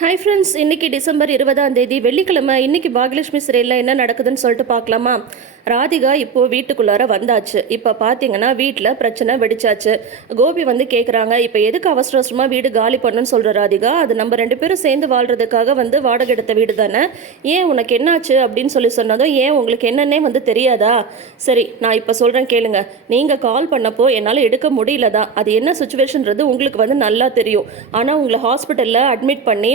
Hi friends, இன்றைக்கி December 20 வெள்ளிக்கிழமை. இன்றைக்கி பாகியலட்சுமி சிறையில் என்ன நடக்குதுன்னு சொல்லிட்டு பார்க்கலாமா? ராதிகா இப்போது வீட்டுக்குள்ளார வந்தாச்சு. இப்போ பார்த்தீங்கன்னா வீட்டில் பிரச்சனை வெடிச்சாச்சு. கோபி வந்து கேட்குறாங்க, இப்போ எதுக்கு அவசர அவசரமாக வீடு காலி பண்ணுன்னு சொல்கிற ராதிகா? அது நம்ம 2 பேரும் சேர்ந்து வாழ்கிறதுக்காக வந்து வாடகை எடுத்த வீடு தானே, ஏன் உனக்கு என்னாச்சு அப்படின்னு சொன்னதும், ஏன் உங்களுக்கு என்னன்னே வந்து தெரியாதா? சரி, நான் இப்போ சொல்கிறேன் கேளுங்க. நீங்கள் கால் பண்ணப்போ என்னால் எடுக்க முடியல தான். அது என்ன சுச்சுவேஷன்றது உங்களுக்கு வந்து நல்லா தெரியும். ஆனால் உங்களை ஹாஸ்பிட்டலில் அட்மிட் பண்ணி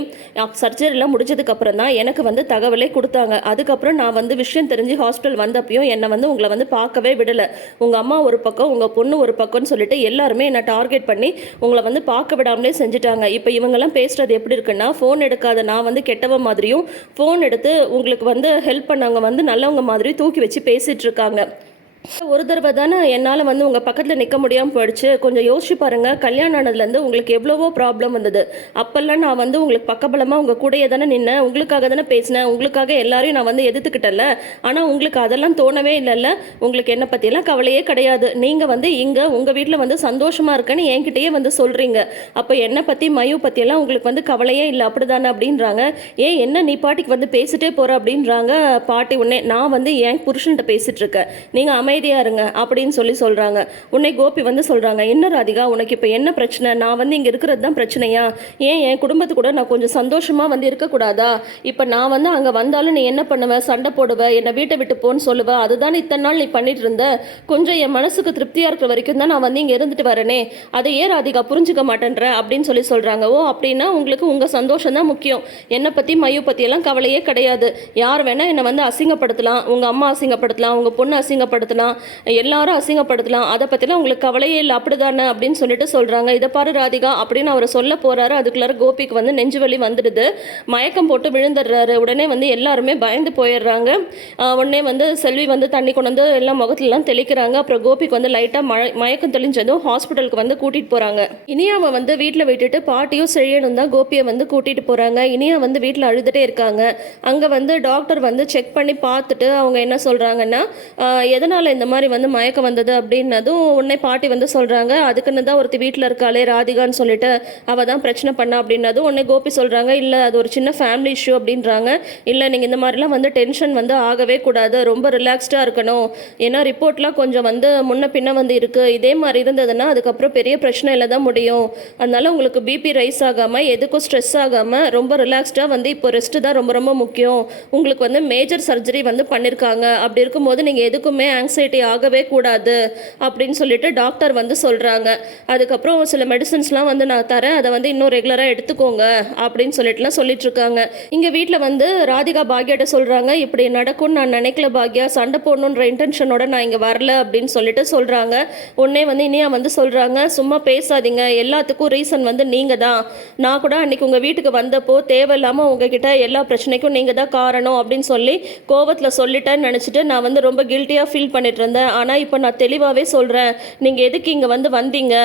சர்ஜரிலாம் முடிஞ்சதுக்கப்புறம் தான் எனக்கு வந்து தகவலே கொடுத்தாங்க. அதுக்கப்புறம் நான் வந்து விஷயம் தெரிஞ்சு ஹாஸ்பிட்டல் வந்தப்பையும் என்னை வந்து உங்களை வந்து பார்க்கவே விடலை. உங்கள் அம்மா ஒரு பக்கம், உங்கள் பொண்ணு ஒரு பக்கம்னு சொல்லிட்டு எல்லாருமே என்னை டார்கெட் பண்ணி உங்களை வந்து பார்க்க விடாமலே செஞ்சுட்டாங்க. இப்போ இவங்கெல்லாம் பேசுகிறது எப்படி இருக்குன்னா, ஃபோன் எடுக்காத நான் வந்து கெட்டவ மாதிரியும், ஃபோன் எடுத்து உங்களுக்கு வந்து ஹெல்ப் பண்ணவங்க வந்து நல்லவங்க மாதிரியும் தூக்கி வச்சு பேசிகிட்டு இருக்காங்க. ஒரு தடவை தானே என்னால் வந்து உங்கள் பக்கத்தில் நிற்க முடியாமல் போயிடுச்சு. கொஞ்சம் யோசிச்சு பாருங்கள். கல்யாணம் ஆனதுலேருந்து உங்களுக்கு எவ்வளவோ ப்ராப்ளம் வந்தது. அப்போல்லாம் நான் வந்து உங்களுக்கு பக்கபலமாக உங்கள் கூடயே தானே நின்னேன், உங்களுக்காக தானே பேசினேன், உங்களுக்காக எல்லாரையும் நான் வந்து எதிர்த்துக்கிட்டல. ஆனால் உங்களுக்கு அதெல்லாம் தோணவே இல்லைல்ல. உங்களுக்கு என்னை பற்றியெல்லாம் கவலையே கிடையாது. நீங்கள் வந்து இங்கே உங்கள் வீட்டில் வந்து சந்தோஷமாக இருக்கேன்னு என்கிட்டயே வந்து சொல்கிறீங்க. அப்போ என்னை பற்றி மயு பற்றியெல்லாம் உங்களுக்கு வந்து கவலையே இல்லை அப்படி தானே அப்படின்றாங்க. ஏன் என்ன நீ பாட்டிக்கு வந்து பேசிட்டே போகிற அப்படின்றாங்க பாட்டி. உடனே நான் வந்து என் புருஷன்கிட்ட பேசிகிட்டு இருக்கேன், நீங்கள் அமைதியா இருங்க அப்படின்னு சொல்றாங்க. உன்னை கோபி வந்து சொல்றாங்க, என்ன ராதிகா உனக்கு இப்போ என்ன பிரச்சனை? நான் வந்து இங்கே இருக்கிறது தான் பிரச்சனையா? ஏன் என் குடும்பத்து கூட நான் கொஞ்சம் சந்தோஷமா வந்து இருக்கக்கூடாதா? இப்போ நான் வந்து அங்கே வந்தாலும் நீ என்ன பண்ணுவ? சண்டை போடுவ, என்னை வீட்டை விட்டு போன்னு சொல்லுவ. அதுதான் இத்தனை நாள் நீ பண்ணிட்டு இருந்த. கொஞ்சம் என் மனசுக்கு திருப்தியா இருக்கிற வரைக்கும் தான் நான் வந்து இங்கே இருந்துட்டு வரேனே, அதை ஏன் ராதிகா புரிஞ்சுக்க மாட்டேன்ற அப்படின்னு சொல்றாங்க. ஓ, அப்படின்னா உங்களுக்கு உங்க சந்தோஷம் தான் முக்கியம், என்னை பத்தி மயு பத்தி எல்லாம் கவலையே கிடையாது. யார் வேணா என்னை வந்து அசிங்கப்படுத்தலாம், உங்க அம்மா அசிங்கப்படுத்தலாம், உங்க பொண்ணு அசிங்கப்படுத்தலாம், எல்லாரும் அசிங்கப்படுத்தலாம், அதை பற்றிலாம் உங்களுக்கு கவலையே இல்லை அப்படிதானே அப்படின்னு சொல்கிறாங்க. இதை பாரு ராதிகா அப்படின்னு அவர் சொல்ல போகிறாரு. அதுக்குள்ளார கோபிக்கு வந்து நெஞ்சு வலி வந்துடுது. மயக்கம் போட்டு விழுந்துடுறாரு. உடனே வந்து எல்லாருமே பயந்து போயிடுறாங்க. உடனே வந்து செல்வி வந்து தண்ணி கொண்டு வந்து எல்லாம் முகத்துலலாம் தெளிக்கிறாங்க. அப்புறம் கோபிக்கு வந்து லைட்டாக மயக்கம் தெளிஞ்சதும் ஹாஸ்பிட்டலுக்கு வந்து கூட்டிகிட்டு போகிறாங்க. இனியாவை வந்து வீட்டில் விட்டுட்டு பாட்டியும் செழியனும் தான் கோபியை வந்து கூட்டிகிட்டு போகிறாங்க. இனியா வந்து வீட்டில் அழுதுகிட்டே இருக்காங்க. அங்கே வந்து டாக்டர் வந்து செக் பண்ணி பார்த்துட்டு அவங்க என்ன சொல்கிறாங்கன்னா, எதனால் இந்த மாதிரி வந்து மயக்கம் வந்தது அப்படின்னதும் உடனே பாட்டி வந்து சொல்கிறாங்க, அதுக்குன்னு தான் ஒருத்தி வீட்டில் இருக்காளே ராதிகான்னு சொல்லிட்டு அவள் தான் பிரச்சனை பண்ணா அப்படின்னதும் உடனே கோபி சொல்கிறாங்க, இல்லை அது ஒரு சின்ன ஃபேமிலி இஷ்யூ அப்படின்றாங்க. இல்லை நீங்கள் இந்த மாதிரிலாம் வந்து டென்ஷன் வந்து ஆகவே கூடாது, ரொம்ப ரிலாக்ஸ்டாக இருக்கணும். ஏன்னா ரிப்போர்ட்லாம் கொஞ்சம் வந்து முன்ன பின்ன வந்து இருக்குது. இதே மாதிரி இருந்ததுன்னா அதுக்கப்புறம் பெரிய பிரச்சனையில் தான் முடியும். அதனால உங்களுக்கு பிபி ரைஸ் ஆகாமல், எதுக்கும் ஸ்ட்ரெஸ் ஆகாமல் ரொம்ப ரிலாக்ஸ்டாக வந்து இப்போ ரெஸ்ட்டு தான் ரொம்ப ரொம்ப முக்கியம். உங்களுக்கு வந்து மேஜர் சர்ஜரி வந்து பண்ணியிருக்காங்க. அப்படி இருக்கும்போது நீங்கள் எதுக்குமே ஆங்ஸைட்டி ஆகவே கூடாது அப்படின்னு சொல்லிட்டு டாக்டர் வந்து சொல்கிறாங்க. அதுக்கப்புறம் சில மெடிசன்ஸ்லாம் வந்து நான் தரேன், அதை வந்து இன்னும் ரெகுலராக எடுத்துக்கோங்க அப்படின்னு சொல்லிட்டுலாம் சொல்லிட்டு இருக்காங்க. இங்கே வீட்டில் வந்து ராதிகா பாக்யாட்ட சொல்கிறாங்க, இப்படி நடக்கும்னு நான் நினைக்கல பாக்யா, சண்டை போடணுன்ற இன்டென்ஷனோட நான் இங்கே வரல அப்படின்னு சொல்லிட்டு சொல்கிறாங்க. உடனே வந்து இனியா வந்து சொல்கிறாங்க, சும்மா பேசாதீங்க, எல்லாத்துக்கும் ரீசன் வந்து நீங்கள் தான். நான் கூட அன்றைக்கி உங்கள் வீட்டுக்கு வந்தப்போ தேவையில்லாமல் உங்ககிட்ட எல்லா பிரச்சனைக்கும் நீங்கள் தான் காரணம் அப்படின்னு சொல்லி கோவத்தில் சொல்லிட்டேன்னு நினச்சிட்டு நான் வந்து ரொம்ப கில்ட்டியாக ஃபீல் பண்ணிட்டு இருந்தேன். ஆனால் இப்போ நான் தெளிவாகவே சொல்கிறேன், நீங்கள் எதுக்கு இங்கே வந்து வந்தீங்க?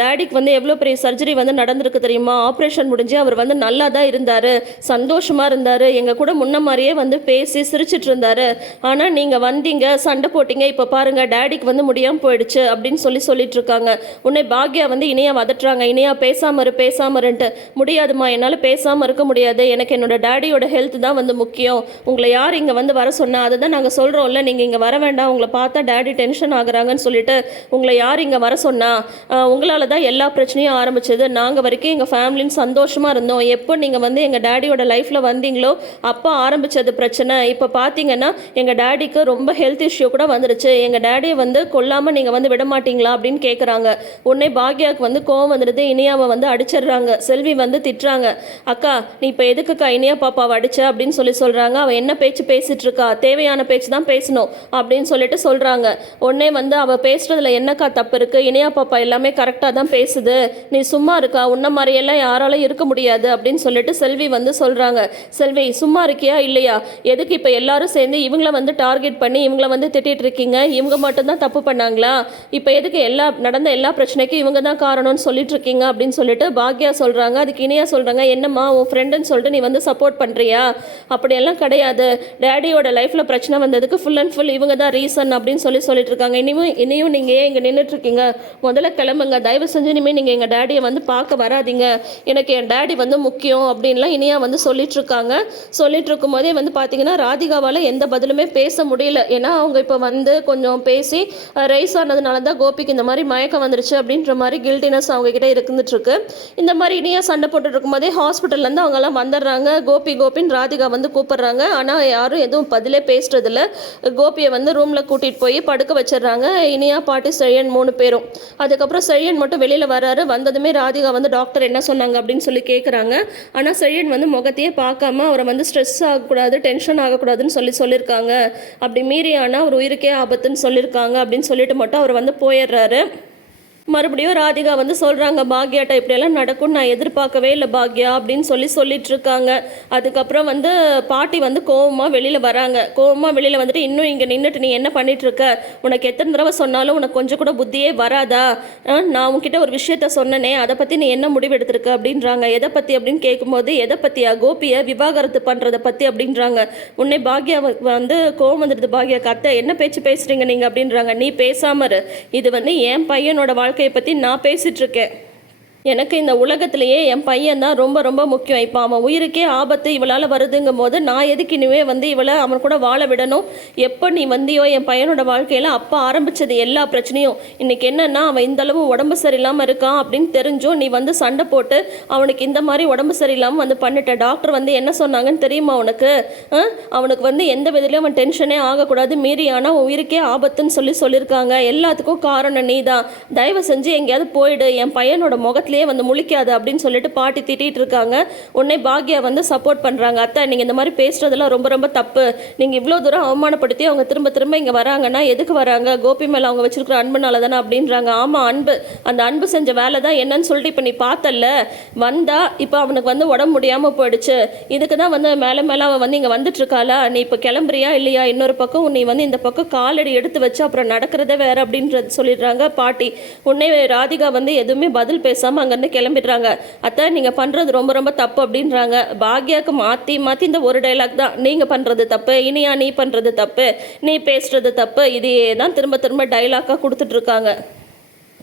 டேடிக்கு வந்து எவ்வளோ பெரிய சர்ஜரி வந்து நடந்திருக்கு தெரியுமா? ஆப்ரேஷன் முடிஞ்சு அவர் வந்து நல்லா தான் இருந்தார், சந்தோஷமாக இருந்தார், எங்கள் கூட முன்ன மாதிரியே வந்து பேசி சிரிச்சிட்டு இருந்தார். ஆனால் நீங்கள் வந்தீங்க, சண்டை போட்டிங்க, இப்போ பாருங்கள் டேடிக்கு வந்து முடியாமல் போயிடுச்சு அப்படின்னு சொல்லிட்டு இருக்காங்க. உன்னை பாக்யா வந்து இனியா வதட்டுறாங்க, இனியா பேசாமருன்ட்டு. முடியாதுமா, என்னால் பேசாமல் இருக்க முடியாது, எனக்கு என்னோட டேடியோட ஹெல்த் தான் வந்து முக்கியம். உங்களை யார் இங்கே வந்து வர சொன்னால்? அதை தான் நாங்கள் சொல்கிறோம்ல, நீங்கள் இங்கே வர வேண்டாம், உங்களை பார்த்தா டேடி டென்ஷன் ஆகுறாங்கன்னு சொல்லிட்டு உங்களை யார் இங்கே வர சொன்னா? உங்களால் தான் எல்லா பிரச்சனையும் ஆரம்பிச்சது. நாங்கள் வரைக்கும் எங்கள் ஃபேமிலின்னு சந்தோஷமாக இருந்தோம். எப்போ நீங்கள் வந்து எங்கள் டேடியோட லைஃப்பில் வந்தீங்களோ அப்போ ஆரம்பித்தது பிரச்சனை. இப்போ பார்த்தீங்கன்னா எங்கள் டேடிக்கு ரொம்ப ஹெல்த் இஷ்யூ கூட வந்துடுச்சு. எங்கள் டேடியை வந்து கொல்லாமல் நீங்கள் வந்து விட மாட்டீங்களா அப்படின்னு கேட்குறாங்க. உடனே பாக்யாவுக்கு வந்து கோவம் வந்துடுது. இனியாவை வந்து அடிச்சிடுறாங்க. செல்வி வந்து திட்டுறாங்க, அக்கா நீ இப்போ எதுக்குக்கா இனியா பாப்பாவை அடிச்ச அப்படின்னு சொல்கிறாங்க. அவள் என்ன பேச்சு பேசிகிட்டு இருக்கா? தேவையான பேச்சு தான் பேசணும் அப்படின்னு சொல்லிட்டு சொல்கிறாங்க. உடனே வந்து அவள் பேசுகிறதுல என்னக்கா தப்பு இருக்குது? இனியா பாப்பா எல்லாமே கரெக்டாக தான் பேசுது, நீ சும்மா இருக்கா, உன்ன மாதிரியெல்லாம் யாராலும் இருக்க முடியாது அப்படின்னு சொல்லிட்டு செல்வி வந்து சொல்கிறாங்க. செல்வி சும்மா இருக்கியா இல்லையா? எதுக்கு இப்போ எல்லாரும் சேர்ந்து இவங்கள வந்து டார்கெட் பண்ணி இவங்கள வந்து திட்டிகிட்டு இருக்கீங்க? இவங்க மட்டும்தான் தப்பு பண்ணாங்களா? இப்போ எதுக்கு நடந்த எல்லா பிரச்சனைக்கும் இவங்க தான் காரணம்னு சொல்லிட்டு இருக்கீங்க அப்படின்னு சொல்லிட்டு பாக்யா சொல்கிறாங்க. அதுக்கு இனியா சொல்கிறாங்க, என்னம்மா உன் ஃப்ரெண்டுன்னு சொல்லிட்டு நீ வந்து சப்போர்ட் பண்ணுறியா? அப்படியெல்லாம் கிடையாது, டேடியோட லைஃப்பில் பிரச்சனை வந்ததுக்கு ஃபுல் அண்ட் ஃபுல் இவங்க தான் ரீசன் அப்படின்னு சொல்லிட்டு இருக்காங்க. இனியும் நீங்கள் ஏன் இங்கே நின்றுட்டுருக்கீங்க, முதல்ல கிளம்புங்க, தயவு செஞ்சு இனிமேல் நீங்கள் எங்கள் டேடியை வந்து பார்க்க வராதிங்க, எனக்கு என் டேடி வந்து முக்கியம் அப்படின்லாம் இனியா வந்து சொல்லிட்டு இருக்காங்க. சொல்லிட்டு இருக்கும்போதே வந்து பார்த்தீங்கன்னா ராதிகாவால் எந்த பதிலுமே பேச முடியல. ஏன்னா அவங்க இப்போ வந்து கொஞ்சம் பேசி ரைஸ் ஆனதுனால தான் கோபிக்கு இந்த மாதிரி மயக்கம் வந்துருச்சு அப்படின்ற மாதிரி கில்ட்டினஸ் அவங்க கிட்ட இருந்துட்டு இருக்கு. இந்த மாதிரி இனியா சண்டை போட்டுட்டு இருக்கும்போதே ஹாஸ்பிட்டல்லேருந்து அவங்கெல்லாம் வந்துடுறாங்க. கோபின்னு ராதிகா வந்து கூப்பிடுறாங்க. ஆனால் யாரும் எதுவும் பதிலே பேசுறதில்ல. கோபியை வந்து ரூமில் கூட்டிகிட்டு போய் படுக்க வச்சிடுறாங்க. இனியா, பாட்டி, செழியன் 3 பேரும். அதுக்கப்புறம் செழியன் மட்டும் வெளியில் வராரு. வந்ததுமே ராதிகா வந்து டாக்டர் என்ன சொன்னாங்க அப்படின்னு சொல்லி கேட்குறாங்க. ஆனால் செழியன் வந்து முகத்தையே பார்க்காம அவரை வந்து ஸ்ட்ரெஸ் ஆகக்கூடாது, டென்ஷன் ஆகக்கூடாதுன்னு சொல்லியிருக்காங்க. அப்படி மீறி ஆனால் அவர் உயிருக்கே ஆபத்துன்னு சொல்லியிருக்காங்க அப்படின்னு சொல்லிட்டு மட்டும் அவர் வந்து போயிடுறாரு. மறுபடியும் ராதிகா வந்து சொல்கிறாங்க, பாக்யாட்ட இப்படியெல்லாம் நடக்கும்னு நான் எதிர்பார்க்கவே இல்லை பாக்யா அப்படின்னு சொல்லிட்டு இருக்காங்க. அதுக்கப்புறம் வந்து பாட்டி வந்து கோவமாக வெளியில் வராங்க. கோவமாக வெளியில் வந்துட்டு, இன்னும் இங்கே நின்றுட்டு நீ என்ன பண்ணிட்டு இருக்க, உனக்கு எத்தனை தடவை சொன்னாலும் உனக்கு கொஞ்சம் கூட புத்தியே வராதா, நான் உன்கிட்ட ஒரு விஷயத்த சொன்னனே, அதை பற்றி நீ என்ன முடிவு எடுத்திருக்க அப்படின்றாங்க. எதை பற்றி அப்படின்னு கேட்கும்போது, எதை பற்றியா, கோபியை விவாகரத்து பண்ணுறதை பற்றி அப்படின்றாங்க. உன்னை பாக்யா வந்து கோவம் வந்துடுது. பாக்யா, அத்தை என்ன பேச்சு பேசுகிறீங்க நீங்கள் அப்படின்றாங்க. நீ பேசாமரு, இது வந்து என் பையனோட வாழ்க்கையை பற்றி நான் பேசிகிட்டு இருக்கேன். எனக்கு இந்த உலகத்திலேயே என் பையன் தான் ரொம்ப ரொம்ப முக்கியம். இப்போ அவன் உயிருக்கே ஆபத்து இவளால் வருதுங்கும் போது நான் எதுக்கு இனிமே வந்து இவளை அவன் கூட வாழ விடணும். எப்போ நீ வந்தியோ என் பையனோட வாழ்க்கையில் அப்போ ஆரம்பித்தது எல்லா பிரச்சனையும். இன்றைக்கி என்னென்னா அவன் இந்தளவு உடம்பு சரியில்லாமல் இருக்கான் அப்படின்னு தெரிஞ்சும் நீ வந்து சண்டை போட்டு அவனுக்கு இந்த மாதிரி உடம்பு சரியில்லாமல் வந்து பண்ணிட்ட. டாக்டர் வந்து என்ன சொன்னாங்கன்னு தெரியுமா உனக்கு? அவனுக்கு வந்து எந்த விதத்துலையும் அவன் டென்ஷனே ஆகக்கூடாது, மீறி ஆனால் உயிருக்கே ஆபத்துன்னு சொல்லியிருக்காங்க. எல்லாத்துக்கும் காரணம் நீ தான். தயவு செஞ்சு எங்கேயாவது போயிடு, என் பையனோட முகத்தில் வந்து முழிக்காது அப்படின்னு சொல்லிட்டு பாட்டி திட்டிட்டு இருக்காங்க. உடனே பாக்யா வந்து சப்போர்ட் பண்ணுறாங்க. அத்தை, நீங்கள் இந்த மாதிரி பேசுறதெல்லாம் ரொம்ப ரொம்ப தப்பு. நீங்கள் இவ்வளோ தூரம் அவமானப்படுத்தி அவங்க திரும்ப இங்கே வராங்கன்னா எதுக்கு வராங்க? கோபி மேலே அவங்க வச்சிருக்கிற அன்புனால தானே அப்படின்றாங்க. ஆமாம், அன்பு. அந்த அன்பு செஞ்ச வேலை தான் என்னன்னு சொல்லிட்டு இப்போ நீ பார்த்தல்ல, வந்தா இப்போ அவனுக்கு வந்து உடம்பு முடியாமல் போயிடுச்சு. இதுக்கு தான் வந்து மேலே அவன் வந்து இங்கே வந்துட்டு இருக்காளா? நீ இப்போ கிளம்புறியா இல்லையா? இன்னொரு பக்கம் நீ வந்து இந்த பக்கம் காலடி எடுத்து வச்சு அப்புறம் நடக்கிறதே வேற அப்படின்றது சொல்லிடுறாங்க பாட்டி. உடனே ராதிகா வந்து எதுவுமே பதில் பேசாமல் அங்கேருந்து கிளம்பிடுறாங்க. அத்தை, நீங்கள் பண்ணுறது ரொம்ப ரொம்ப தப்பு அப்படின்றாங்க. பாக்யாவுக்கு மாற்றி இந்த ஒரு டைலாக் தான், நீங்கள் பண்ணுறது தப்பு, இனியா நீ பண்ணுறது தப்பு, நீ பேசுகிறது தப்பு, இதையே தான் திரும்ப டைலாக்காக கொடுத்துட்ருக்காங்க.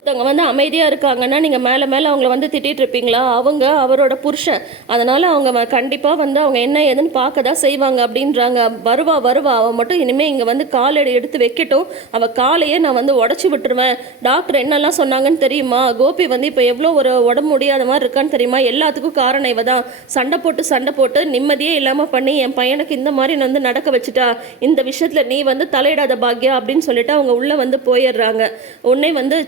ஒருத்தவங்க வந்து அமைதியாக இருக்காங்கன்னா நீங்கள் மேலே அவங்கள வந்து திட்டிகிட்டு இருப்பீங்களா? அவங்க அவரோட புருஷன், அதனால் அவங்க கண்டிப்பாக வந்து அவங்க என்ன ஏதுன்னு பார்க்க தான் செய்வாங்க அப்படின்றாங்க. வருவா அவன் மட்டும் இனிமேல் இங்கே வந்து காலடி எடுத்து வைக்கட்டும், அவள் காலையே நான் வந்து உடச்சி விட்டுருவேன். டாக்டர் என்னெல்லாம் சொன்னாங்கன்னு தெரியுமா? கோபி வந்து இப்போ எவ்வளோ ஒரு உடம்பு முடியாத மாதிரி இருக்கான்னு தெரியுமா? எல்லாத்துக்கும் காரணம் இவ தான். சண்டை போட்டு நிம்மதியே இல்லாமல் பண்ணி என் பையனுக்கு இந்த மாதிரி வந்து நடக்க வச்சுட்டா. இந்த விஷயத்தில் நீ வந்து தலையிடாத பாக்யா அப்படின்னு சொல்லிட்டு அவங்க உள்ளே வந்து போயிடுறாங்க. உன்னை வந்து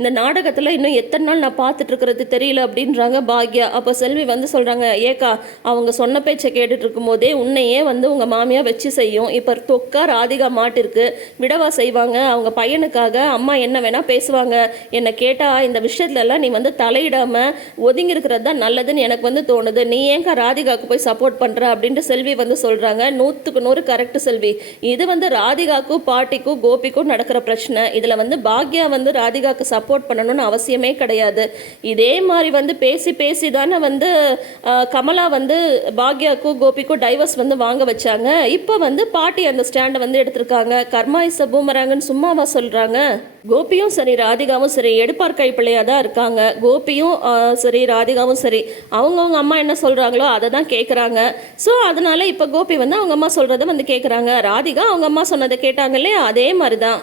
இந்த நாடகத்தில் இன்னும் எத்தனை நாள் நான் பார்த்துட்டு இருக்கிறது தெரியல அப்படின்றாங்க பாக்யா. அப்போ செல்வி வந்து சொல்கிறாங்க, ஏக்கா அவங்க சொன்ன பேச்சை கேட்டுட்டு இருக்கும்போதே உன்னையே வந்து உங்கள் மாமியா வச்சு செய்யும். இப்போ தொக்கா ராதிகா மாட்டிருக்கு, விடவா செய்வாங்க? அவங்க பையனுக்காக அம்மா என்ன வேணால் பேசுவாங்க. என்னை கேட்டால் இந்த விஷயத்துலலாம் நீ வந்து தலையிடாமல் ஒதுங்கி இருக்கிறது தான் நல்லதுன்னு எனக்கு வந்து தோணுது. நீ ஏங்கா ராதிகாவுக்கு போய் சப்போர்ட் பண்ணுற அப்படின்ட்டு செல்வி வந்து சொல்கிறாங்க. 100க்கு 100 கரெக்டு செல்வி. இது வந்து ராதிகாவுக்கும் பாட்டிக்கும் கோபிக்கும் நடக்கிற பிரச்சனை. இதில் வந்து பாக்யா வந்து ராதிகாவுக்கு சப்போர்ட் பண்ணணும்னு அவசியமே கிடையாது. இதே மாதிரி வந்து பேசி தானே வந்து கமலா வந்து பாக்யாவுக்கும் கோபிக்கும் டைவர்ஸ் வந்து வாங்க வச்சாங்க. இப்போ வந்து பாட்டி அந்த ஸ்டாண்டை வந்து எடுத்திருக்காங்க. கர்மா இஸ் அ பூமராங்கன்னு சும்மாவா சொல்கிறாங்க? கோபியும் சரி ராதிகாவும் சரி எடுப்பார் கைப்பிள்ளையாக தான் இருக்காங்க. கோபியும் சரி ராதிகாவும் சரி அவங்கவுங்க அம்மா என்ன சொல்கிறாங்களோ அதை தான் கேட்குறாங்க. ஸோ அதனால் இப்போ கோபி வந்து அவங்க அம்மா சொல்கிறத வந்து கேட்குறாங்க. ராதிகா அவங்க அம்மா சொன்னதை கேட்டாங்க இல்லையா? அதே மாதிரி தான்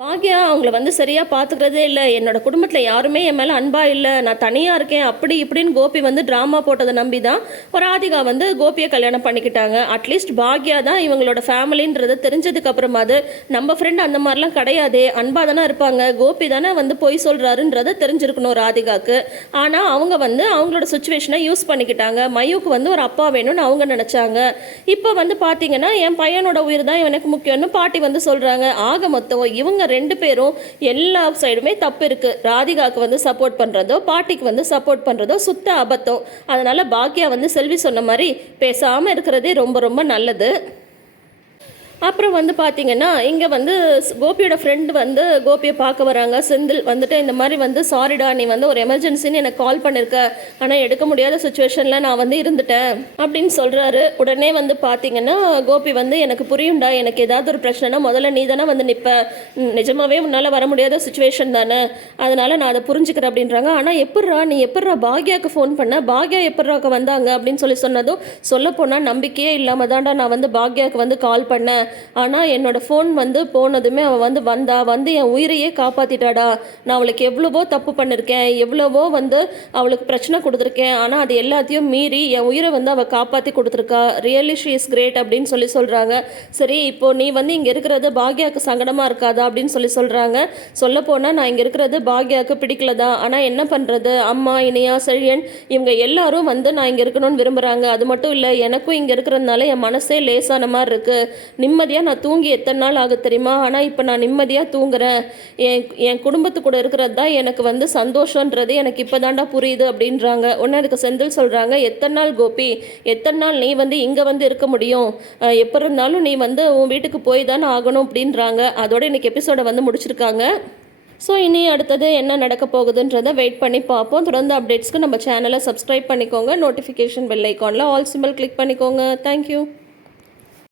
பாக்யா அவங்கள வந்து சரியாக பார்த்துக்கிறதே இல்லை. என்னோட குடும்பத்தில் யாருமே என் மேலே அன்பாக இல்லை, நான் தனியாக இருக்கேன் அப்படி இப்படின்னு கோபி வந்து ட்ராமா போட்டதை நம்பி தான் ராதிகா வந்து கோபியை கல்யாணம் பண்ணிக்கிட்டாங்க. அட்லீஸ்ட் பாக்யா தான் இவங்களோட ஃபேமிலின்றது தெரிஞ்சதுக்கு அப்புறமாவது நம்ம ஃப்ரெண்ட் அந்த மாதிரிலாம் கிடையாதே, அன்பாக தானே இருப்பாங்க, கோபி தானே வந்து பொய் சொல்கிறாருன்றதை தெரிஞ்சிருக்கணும் ராதிகாவுக்கு. ஆனால் அவங்க வந்து அவங்களோட சுச்சுவேஷனை யூஸ் பண்ணிக்கிட்டாங்க. மயுக்கு வந்து ஒரு அப்பா வேணும்னு அவங்க நினச்சாங்க. இப்போ வந்து பார்த்தீங்கன்னா என் பையனோட உயிர் தான் எனக்கு முக்கியம்னு பாட்டி வந்து சொல்கிறாங்க. ஆக மொத்தம் இவங்க 2 பேரும் எல்லா சைடுமே தப்பு இருக்குது. ராதிகாவுக்கு வந்து சப்போர்ட் பண்ணுறதோ பாட்டிக்கு வந்து சப்போர்ட் பண்ணுறதோ சுத்த அபத்தம். அதனால் பாக்யா வந்து செல்வி சொன்ன மாதிரி பேசாமல் இருக்கிறதே ரொம்ப ரொம்ப நல்லது. அப்புறம் வந்து பார்த்தீங்கன்னா, இங்க வந்து கோபியோட ஃப்ரெண்ட் வந்து கோபிய பார்க்க வராங்க. செந்தில் வந்துட்டு இந்த மாரி வந்து "சாரிடா, நீ வந்து ஒரு எமர்ஜென்சின்னு எனக்கு கால் பண்ணியிருக்க. ஆனா எடுக்க முடியாத சிச்சுவேஷன்ல நான் வந்து இருந்துட்டேன்" அப்படின்னு சொல்றாரு. உடனே வந்து பார்த்தீங்கன்னா, கோபி வந்து "எனக்கு புரியும்டா. எனக்கு ஏதாவது ஒரு பிரச்சனைனா முதல்ல நீ தானே வந்து நிப்ப. நிஜமாவே உன்னால வர முடியாத சிச்சுவேஷன் தானே. அதனால நான் அத புரிஞ்சுக்கிறேன்" அப்படின்றாங்க. "ஆனா நீ எப்புட்றா பாக்யாக்கு ஃபோன் பண்ண? பாக்யா எப்புட்றா வந்தாங்க?" அப்படின்னு சொன்னதும், "சொல்லப்போனா நம்பிக்கையே இல்லாம தான்டா நான் வந்து பாக்யாக்கு வந்து கால் பண்ணேன். ஆனால் என்னோட ஃபோன் வந்து போனதுமே அவள் வந்து என் உயிரையே காப்பாற்றிட்டாடா. நான் அவளுக்கு எவ்வளவோ தப்பு பண்ணியிருக்கேன், எவ்வளவோ வந்து அவளுக்கு பிரச்சனை கொடுத்துருக்கேன். ஆனால் அது எல்லாத்தையும் மீறி என் உயிரை வந்து அவள் காப்பாற்றி கொடுத்துருக்கா. ரியலி ஷீ இஸ் கிரேட்" அப்படின்னு சொல்கிறாங்க. "சரி, இப்போது நீ வந்து இங்கே இருக்கிறது பாக்யாவுக்கு சங்கடமாக இருக்காதா?" அப்படின்னு சொல்கிறாங்க. "சொல்லப்போனால் நான் இங்கே இருக்கிறது பாக்யாவுக்கு பிடிக்கல தான். ஆனால் என்ன பண்ணுறது, அம்மா, இனியா, செழியன் இவங்க எல்லாரும் வந்து நான் இங்கே இருக்கணும்னு விரும்புகிறாங்க. அது மட்டும் இல்லை, எனக்கும் இங்கே இருக்கிறதுனால என் மனசே லேசான மாதிரி இருக்குது. நிம்மதியாக நான் தூங்கி எத்தனை நாள் ஆகுது தெரியுமா? ஆனால் இப்போ நான் நிம்மதியாக தூங்குறேன். என் குடும்பத்து கூட இருக்கிறது தான் எனக்கு வந்து சந்தோஷன்றது எனக்கு இப்போ தாண்டா புரியுது" அப்படின்றாங்க. உடனே அதுக்கு செந்தில் சொல்கிறாங்க, "எத்தனை நாள் கோபி, எத்தனை நாள் நீ வந்து இங்கே வந்து இருக்க முடியும்? எப்போ இருந்தாலும் நீ வந்து உன் வீட்டுக்கு போய் தானே ஆகணும்" அப்படின்றாங்க. அதோட இன்னைக்கு எபிசோடை வந்து முடிச்சிருக்காங்க. ஸோ இனி அடுத்தது என்ன நடக்க போகுதுன்றதை வெயிட் பண்ணி பார்ப்போம். தொடர்ந்து அப்டேட்ஸ்க்கு நம்ம சேனலை சப்ஸ்கிரைப் பண்ணிக்கோங்க. நோட்டிஃபிகேஷன் பெல் ஐக்கானில் ஆல் சிம்பிள் கிளிக் பண்ணிக்கோங்க. தேங்க்யூ.